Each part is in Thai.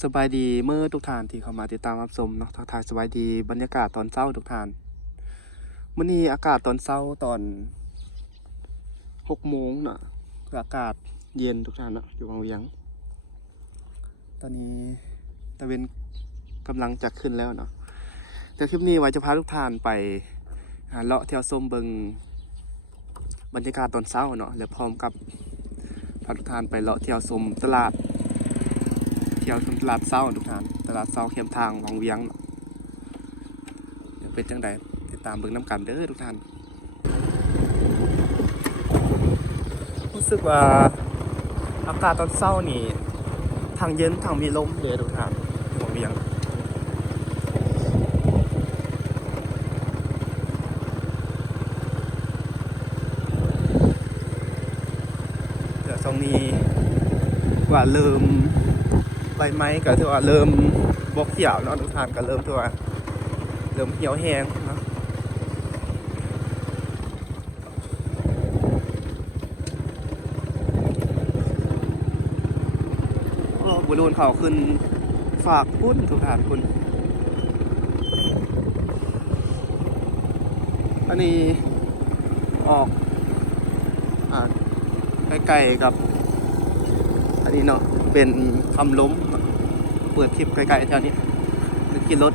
สบายดีเมื่อทุกท่านที่เข้ามาติดตามรับชมเนาะทักทายสบายดีบรรยากาศตอนเช้าทุกท่านมื้อนี้อากาศตอนเช้าตอน6โมงเนาะอากาศเย็นทุกท่านเนาะอยู่วังเวียงตอนนี้ตะเวนกำลังจะขึ้นแล้วเนาะแต่คลิปนี้ไว้จะพาทุกท่านไปเลาะเที่ยวชมเบิงบรรยากาศตอนเช้าเนาะและพร้อมกับพาทุกท่านไปเลาะเที่ยวชมตลาดเที่ยวชมตลาดเช้าทุกท่านตลาดเช้าเข้มทางวังเวียงเนาะเป็นจังใดติดตามเบิ่งน้ำกันเด้อทุกท่านรู้สึกว่าอากาศตอนเช้านี่ทางเย็นทางมีลมเลยทุกท่านวังเวียงเดี๋ยวตรงนี้ว่าเริ่มใบไม้ก็ถือว่าเริ่มบกเขียวเนาะทุกท่านก็เริ่มถือว่าเริ่มเหี่ยวแห้งเนาะบุรุษเขาขึ้นฝากปุ้นทุกท่านคุณอันนี้ออกใกล้ๆกับอันนี้เนาะเป็นคำล้มเปิดคลิปใกล้ๆแถวนี้ขี่รถ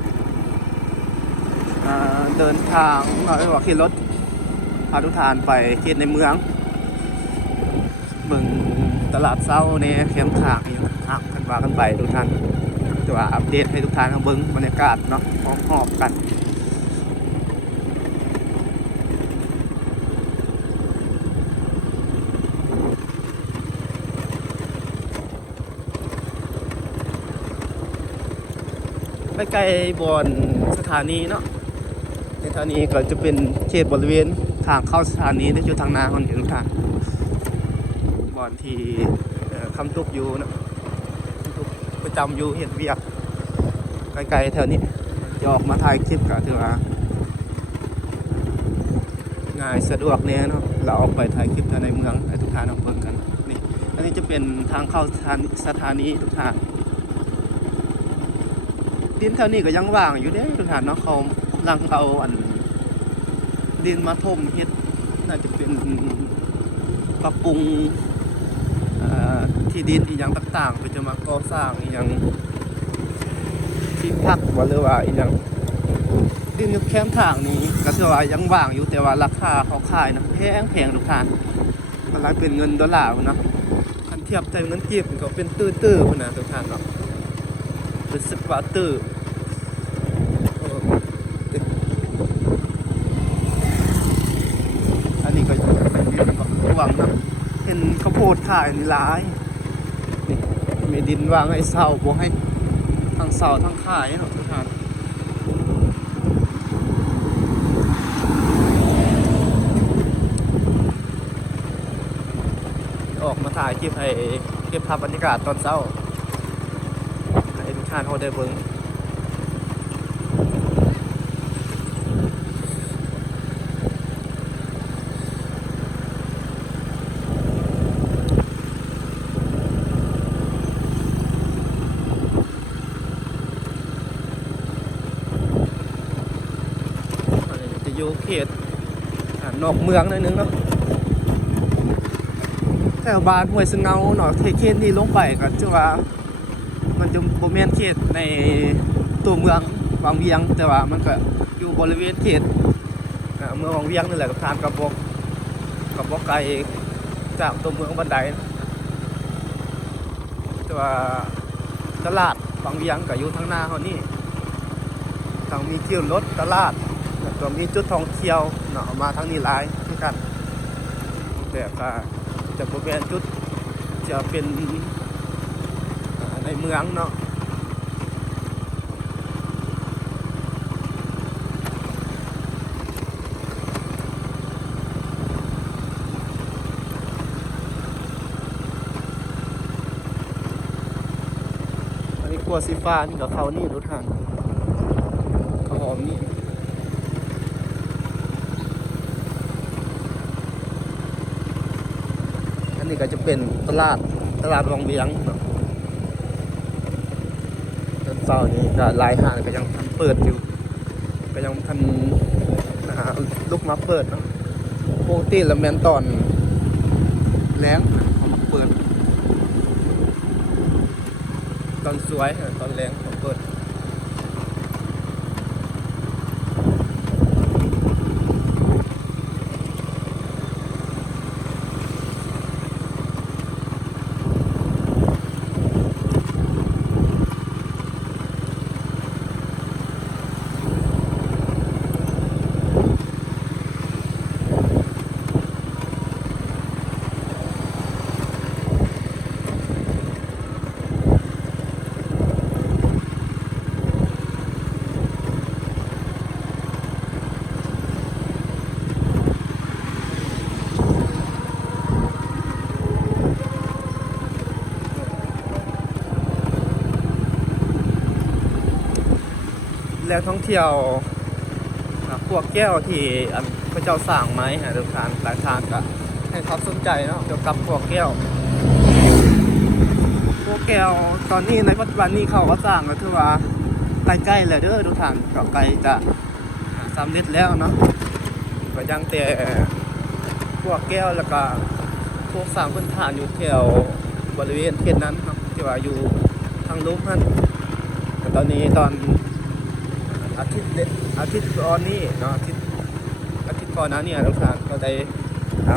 เดินทางไม่ว่าขี่รถพาทุกท่านไปเที่ยวในเมืองเบิ่งตลาดเช้าในเข้มทางนี่นะกันว่ากันไปทุกท่านแต่ว่าอัปเดตให้ทุกท่านเบิ่งบรรยากาศเนาะหอบกันใกล้ๆบอนสถานีเนาะในสถานีก็จะเป็นเขตบริเวณทางเข้าสถานีในจุดทางนาของทุกท่านบอนที่คำตุกอยู่เนาะประจำอยู่เห็นเวียกไกลๆแถวนี้จะออกมาถ่ายคลิปก็ถือว่าง่ายสะดวกเนี่ยเนาะเราออกไปถ่ายคลิปในเมืองให้ทุกท่านเบิ่งกันนี่อันนี้จะเป็นทางเข้าสถานีทุกท่านดินแถวนี้ก็ยังว่างอยู่เด้ทุกท่านเนาะเขาลังเอาดินมาถมเฮ็ดน่าจะเป็นปรับปรุงที่ดินอีกอย่างต่างๆเพื่อจะมาก่อสร้างอีกอย่างที่พักหรือว่าอีกอย่างดินแคมทางนี้ก็ถือว่ายังว่างอยู่แต่ว่าราคาเขาขายนะแพงทุกท่านอะไรเป็นเงินดอลลาร์เนาะคันเทียบใจเงินกีบก็เป็นตื้อๆพุ่นน่ะทุกท่านเนาะเป็น10 บาทตื้ออันนี้ก็หวังนะเห็นข้าวโพดขายในร้ายนี่มีดินวางให้เสาบ่ให้ทั้งเสาทั้งขายเนาะทุกท่านออกมาถ่ายคลิปให้เก็บภาพบรรยากาศตอนเช้าให้ทุกท่านเขาได้เบิ่งอยู่เขตนอกเมืองหน่อยนึงเนาะแถวบ้านห้วยสงเงาเนาะเขตนี้ลงไปก็จะว่ามันจะบ่แม่นเขตในตัวเมืองวังเวียงแต่ว่ามันก็อยู่บริเวณเขตเมืองวังเวียงนั่นแหละกับทานกับบ่ไกลจากตัวเมืองบันไดแต่ว่าตลาดวังเวียงก็อยู่ทางหน้าเฮานี่ทางมีเที่ยวรถตลาดก็มีจุดท่องเที่ยวเนาะมาทางนี้หลายเหมือนกันแต่ก็จะบ่แม่นจุดจะเป็นในเมืองเนาะอันนี้ครัวสีฟ้านี่กับเขานี่ทุกท่านข้าวหอมนี่ นี่ก็จะเป็นตลาดวังเวียง เช้านี้ก็หลายห้างก็ยังทันเปิดอยู่ก็ยังทันลุกมาเปิดเนาะปกติแล้วแม่นตอนแล้งเขามาเปิดตอนสวยตอนแล้งเขาเปิดแล้วท่องเที่ยวพวกแก้วที่พระเจ้าสร้างไม้ทุกท่านหลายทางก็ให้ความสนใจเนาะเกี่ยวกับพวกแก้วตอนนี้ในปัจจุบันนี้เขาก็สร้างก็ถือว่าใกล้ๆแล้วเด้อทุกท่านก็ใกล้จะสำเร็จแล้วเนาะก็ยังแต่พวกแก้วแล้วก็พวกสร้างพื้นฐานอยู่แถวบริเวณเขตนั้นครับที่ว่าอยู่ทางลุ่มนั่นแต่ตอนนี้ตอนอาทิตย์ก่อนนี้เนาะอาทิตย์ก่อนนั้นเนี่ยทุกท่านก็ได้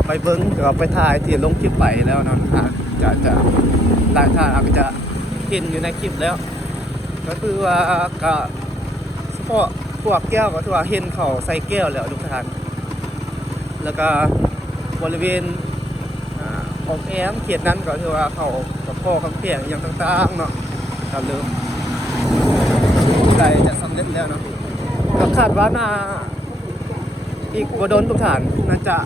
ไปเบิ้งก็ไปถ่ายที่ลงคลิปไปแล้วเนาะทุกท่านจะหลายท่านอาจจะเห็นอยู่ในคลิปแล้วก็คือว่าก็เฉพาะพวกแก้วก็ถือว่าเห็นเขาใส่แก้วแล้วทุกท่านแล้วก็บริเวณของแอมเขตนั้นก็ถือว่าเขากับพ่อคำเพียงอย่างต่างๆเนาะก็เริ่มใกล้จะสำเร็จแล้วเนาะก็คาดว่าน่าอีกบ่โดนทุกท่านน่าจะ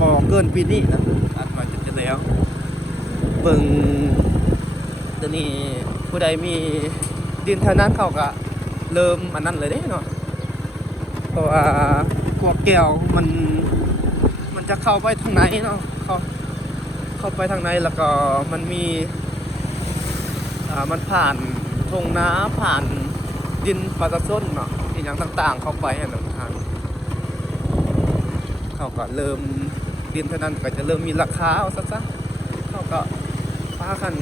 บ่เกินปีนี้นะคาดว่าจะแล้วเบิ่งตอนนี้ผู้ใดมีดินแถวนั้นเขาก็เริ่มอันนั้นเลยเด้เนาะเพราะว่าพวกแก้วมันจะเข้าไปทางไหนเนาะเข้าไปทางไหนแล้วก็มันมีมันผ่านทงน้ำผ่านดินปลากระส้นเนาะที่อย่างต่างๆเข้าไปให้ทุกท่านเขาก็เริ่มดินเท่านั้นก็จะเริ่มมีราคาเอาซะเขาก็พากัน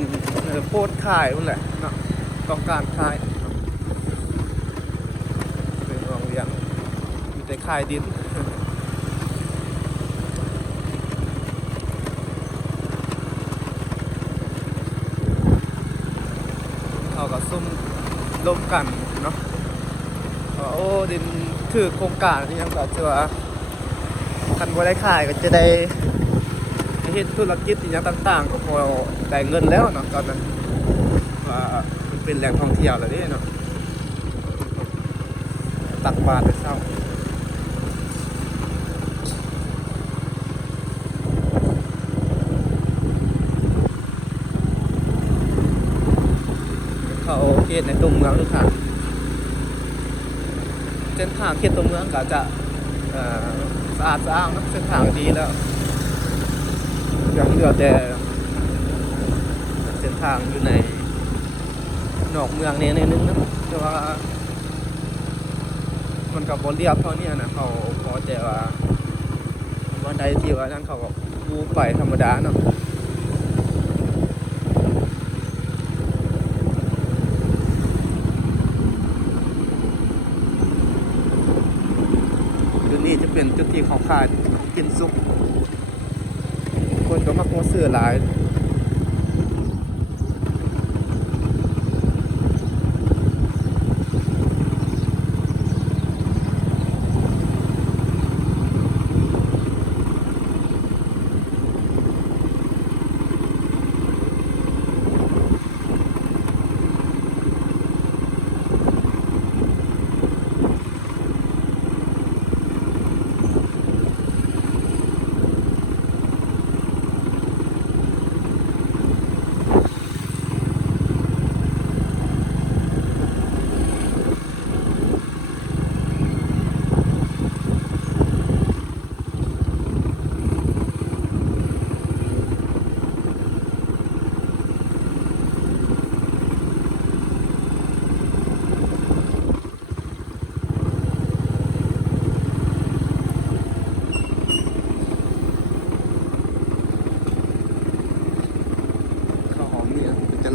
โพสต์ขายนั่นแหละเนาะต้องการขายเป็นโรงเรียนมีแต่ขายดินเขาก็ซุ่มล้มกันเนาะโอ้ดินถือโครงการที่ยังแบบว่าคันบ่ได้ขายก็จะได้เฮ็ดธุรกิจอย่างต่างๆก็พอได้เงินแล้วเนาะตอนนั้นว่ามันเป็นแหล่งท่องเที่ยวแล้วเนาะตักบาตรเช้าเขาเขตในตัวเมืองทุกท่านเส้นทางเขตตัวเมืองก็จะสะอาดสะอ้านเส้นทางดีแล้วยังเหลือแต่เส้นทางอยู่ในนอกเมืองนี่นิดนึงนะแต่ว่ามันกับบนเรียบเท่านี้นะเขาพอแต่ว่าวันใดที่ว่านั่นเขาก็วูไปธรรมดาเนาะจุดนี้จะเป็นจุดที่เขาขายกินซุปคนก็มักมาซื้อหลาย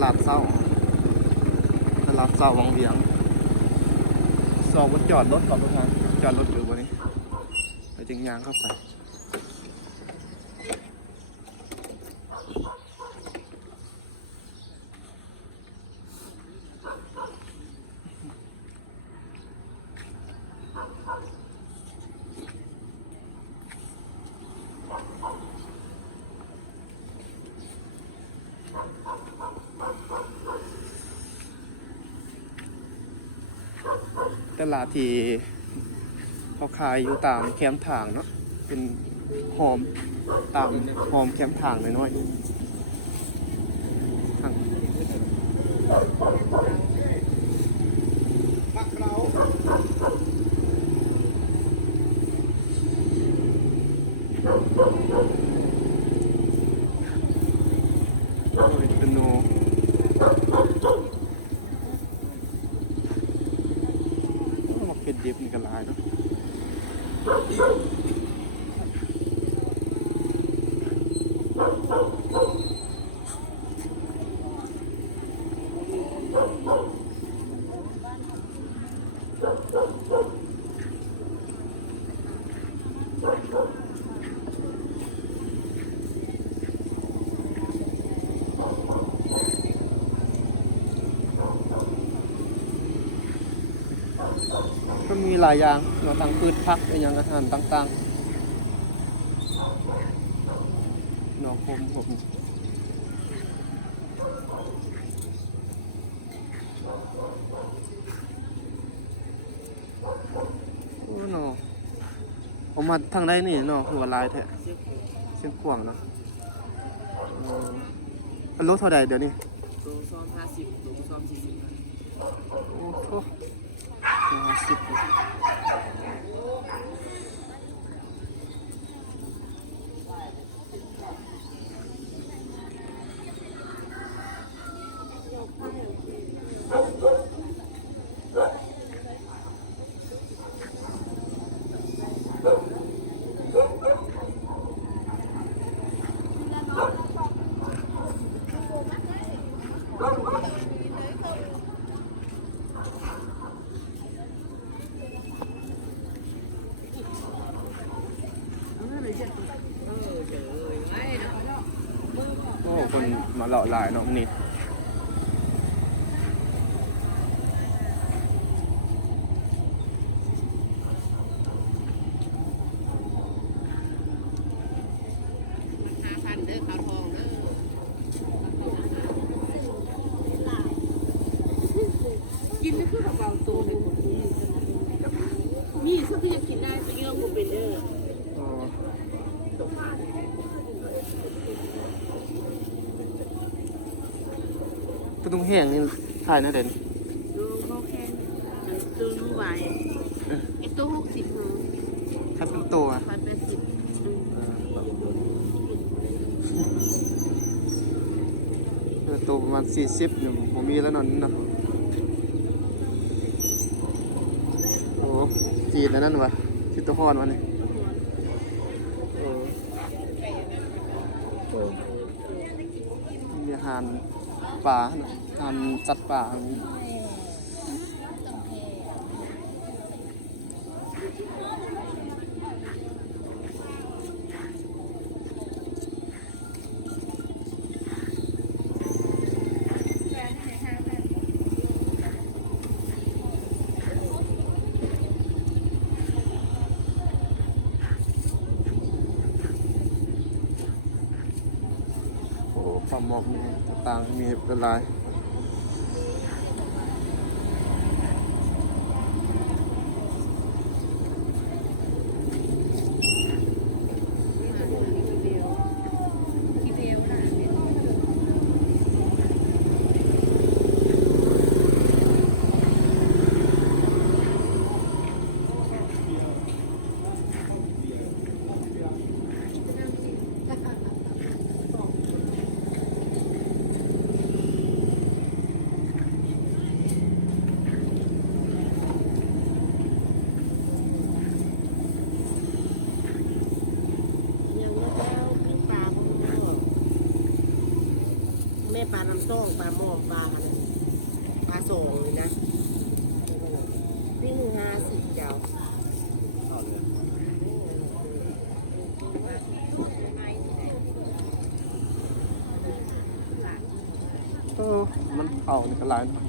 ลาดเศร้าตลาดเศร้าวังเวียงสอบบนจอดรถก่อนทุกท่านจอดรถอยู่บนนี้ไปจึงยางเข้าไปตลาดที่เขาขายอยู่ตามแคมป์ทางเนาะเป็นหอมตามหอมแคมป์ทางน้อยๆทางโอ้ยเป็นโนเป็นดิบนี่ก็หลายเนาะก็มีหลายอย่างเนาะทั้งพืชผักและอย่างอาหารต่างๆเนาะผมโอ้เนาะผมมาทางใดนี่เนาะหัวลายแท้เชียงขวางเนาะอันรถเท่าใดเดี๋ยวนี้ ตัวซ้อม50ตัวซ้อม40นะ โอ้โห50โอ้คนมาเลาะหลายเนาะนี่ 5,000เด้อขาวทองเด้อกินนี่คือเบาๆตัวให้คนมีสักที่จะกินได้ไปเยอะบ่เป็นเด้อก็ต้องแห้งนี่ถ่ายนะเด่น ดูเขาแค่ดูรู้ไว้ไอ้ตัว60เนาะ ถ้าเป็นตัว ตัวประมาณ40อยู่ผมมีแล้วนอนนะโอ้จีนนั่นวะที่ตัวพอนวะนี่มีอาหารป่านะอาหารสัตว์ป่าความหมอกมีต่างๆมีเป็นลาย ซ่องปลาหม้อปลาส่งเลยนะวิ่ง50เจ้า มันเข่าในกระไรหน่อย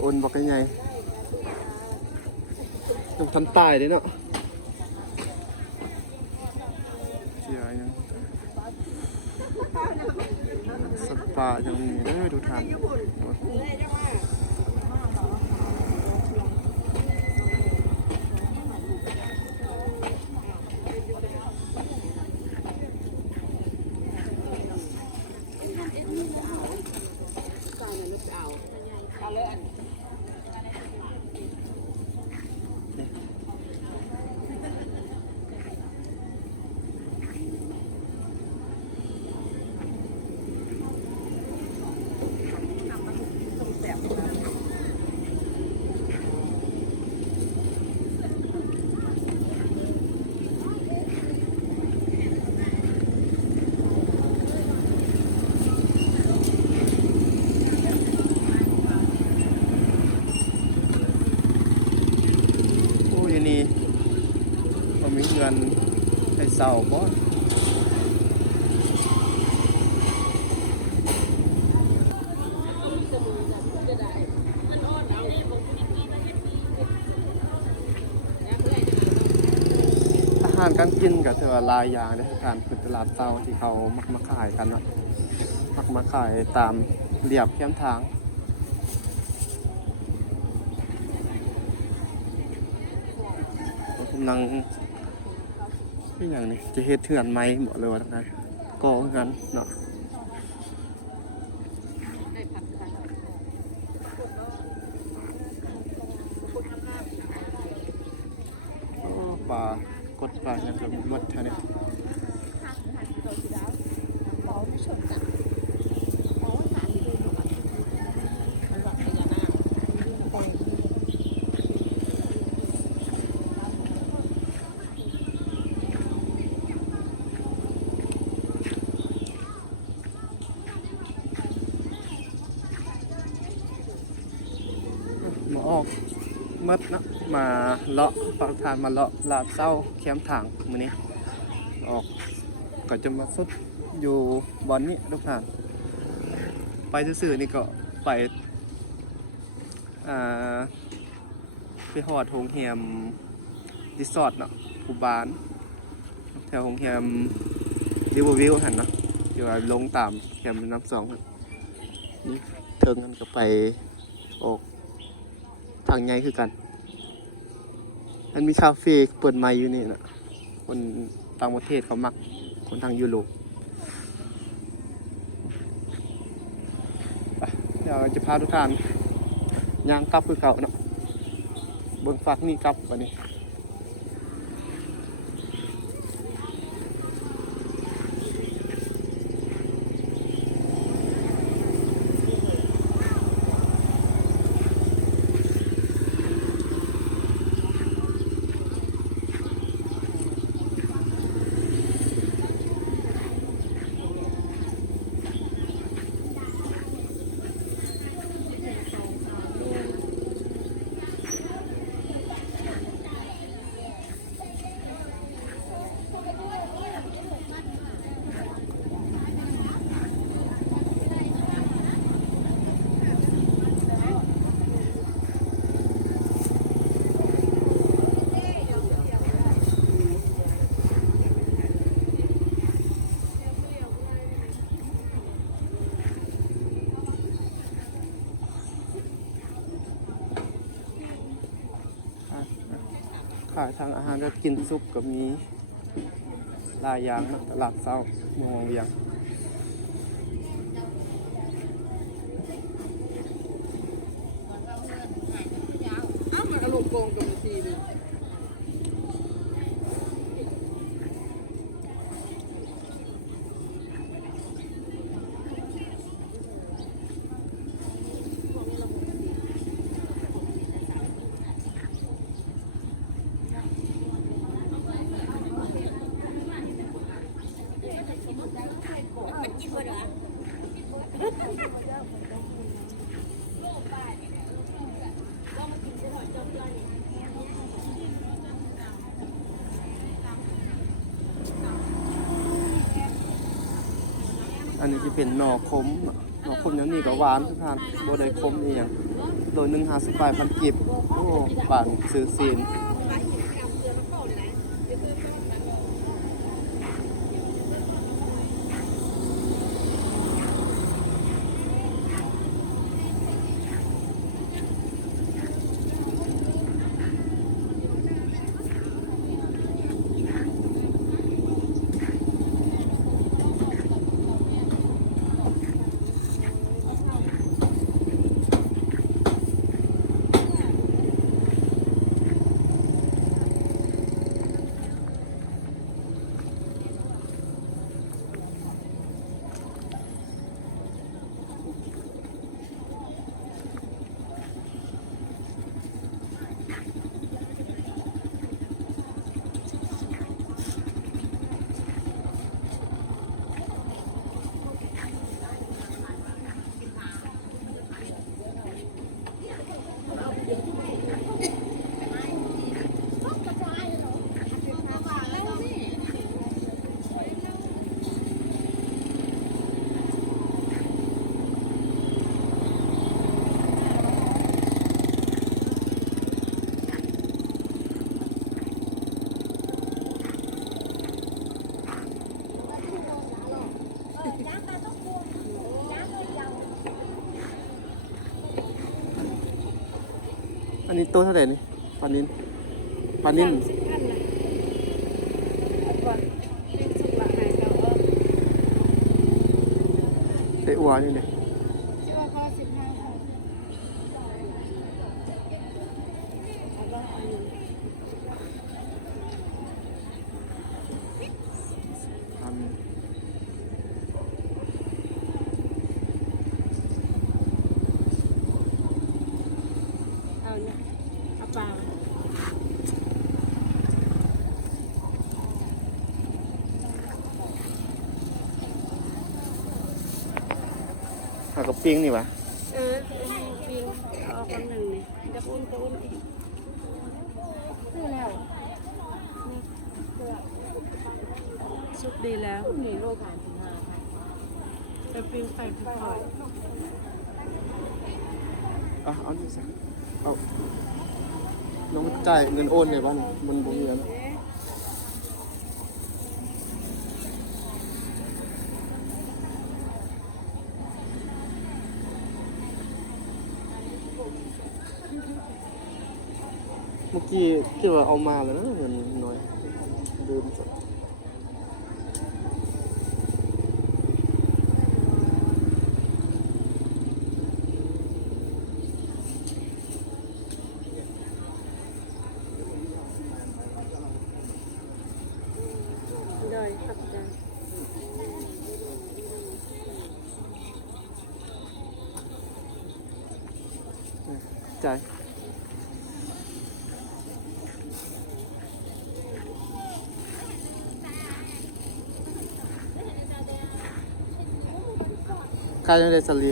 โอนบอกยังไงต้องทันตายเลยเนาะเสียยังสัตว์ป่ายังมีได้ดูทันนี่ผมมีเงินให้เศร้าบ่อาหารการกินกับเธอหลายอย่างเลยการเป็นตลาดเศร้าที่เขามักมาขายกันนะมักมาขายตามเรียบแคมทางกำลังเป็นอย่างนี้จะเฮ็ดเถื่อนไหมบอกเลยว่าทั้งนั้นก็งั้นเนาะปลากดปลาอย่างกับมัดแค่นี้มาออกมัดนะมาเลาะประธานมาเลาะลาดเศร้าแคมทางมื้อนี้ออกก็จะมาสุดอยู่บอนนี้ทุกท่านไปซื่อๆนี่ก็ไปไปหอดโรงแรมรีสอร์ทเนาะภูบานแถวโรงแรมริเวอร์วิวหันเนาะเดี๋ยวลงตามแคมน้ำสองนี่เทิงกันก็ไปออกทางไงคือกันมันมีคาเฟ่เปิดใหม่อยู่นี่นะคนต่างประเทศเขามักคนทางยุโรปเดี๋ยวจะพาทุกท่านย่างกลับคือเก่าเนาะบนฝักนี่กลับวันนี้ ขายทางอาหารก็กินซุปก็มีหลายอย่างนะตลาดเช้ามองเวียง อ้าวมันอารมณ์โกงกันทีนึง อันนี้จะเป็นหน่อคมเนาะหน่อคมอย่างนี้ก็หวานทุกท่านบ่ได้คมอีหยังโดย150 บาทพันกีบโอ้ปานซื้อซีนอันนี้ตัวเท่าไหร่นี่ปลานินปลานินได้อัวนี่เนี่ยอัน เอาเนี่ยเอาปลา หากระปิ้งนี่วะ ปิงเอาคนหนึ่งนี่จะอุ่นจะอุ่นอีกซื้อแล้วนี่เกลือสุกดีแล้วนี่โลกานถึง5ค่ะจะปิงไปค่อย เอานี่สิเอาน้องจ่ายเงินโอนเนี่ยบ้านมันบ่มีแล้วนะเมื่อกี้คิดว่าเอามาแล้วนะเงินน้อยลืมจ้ะได้ครับอาจารย์ จ่ายค่ายังได้สลี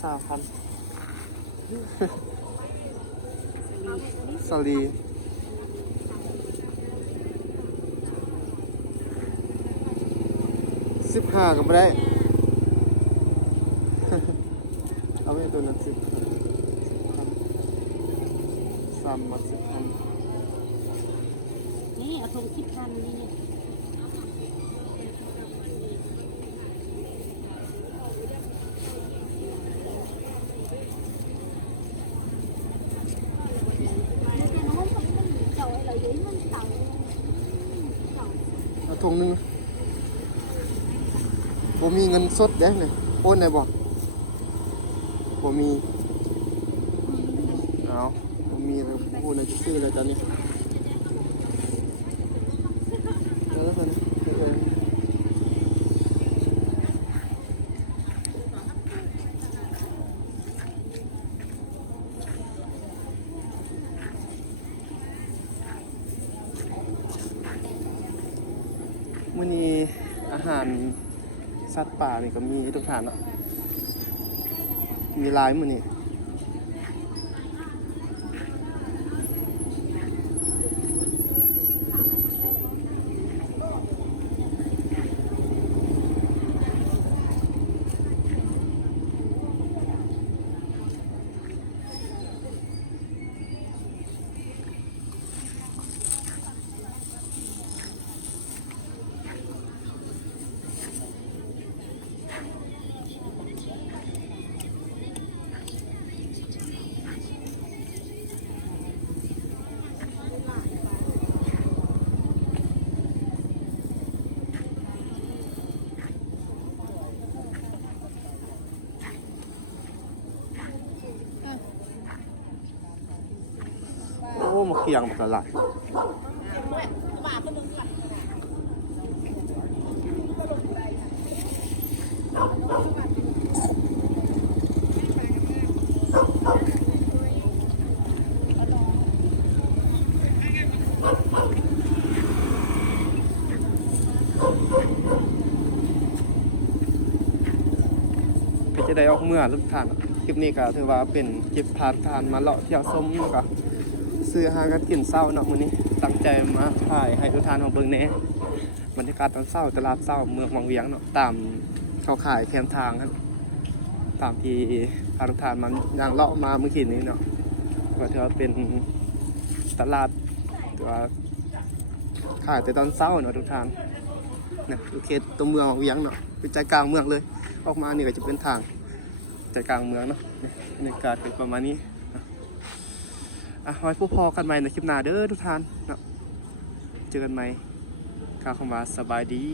3,000สลี15ก็ไม่ได้ เอาไว้ตัวนั้น10,000 3 มา 10,000 นี่เอาทง10,000นี่ เอาถุงหนึงบ่มีเงินสดเด้เนี่ยโอนได้บ่บ่มีเอาบ่มีแล้วโอนได้จะซื้อแล้วตอนนี้แล้วตอนนี้มื้อนี้อาหารสัตว์ป่านี่ก็มีทุกทานเนาะมีหลายมื้อนี้โอ้มาเคียงบักละลายก็จะได้ออกเมื่อทุกทานเนาะคลิปนี้ก็ถือว่าเป็นคลิปพาทานมาเลาะเที่ยวส้มแล้วก็ซื้ออาหารกันกินเช้าเนาะมื้อนี้ตั้งใจมาถ่ายให้ทุกท่านมาเบิ่งแหน่บรรยากาศตอนเช้าตลาดเช้าเมืองวังเวียงเนาะตามเขาขายแคมทางครับตามที่พาทุกท่านมันย่างเลาะมาเมื่อกี้นี้เนาะก็ถือว่าเป็นตลาดถือว่าขายแต่ตอนเช้าเนาะทุกท่านนะอยู่เขตตัวเมืองวังเวียงเนาะเป็นใจกลางเมืองเลยออกมานี่ก็จะเป็นทางใจกลางเมืองเนาะบรรยากาศเป็นประมาณนี้ไว้พบพอกันใหม่ในคลิปหน้าเด้อทุกท่านเนาะเจอกันใหม่กล่าวคำว่าสบายดี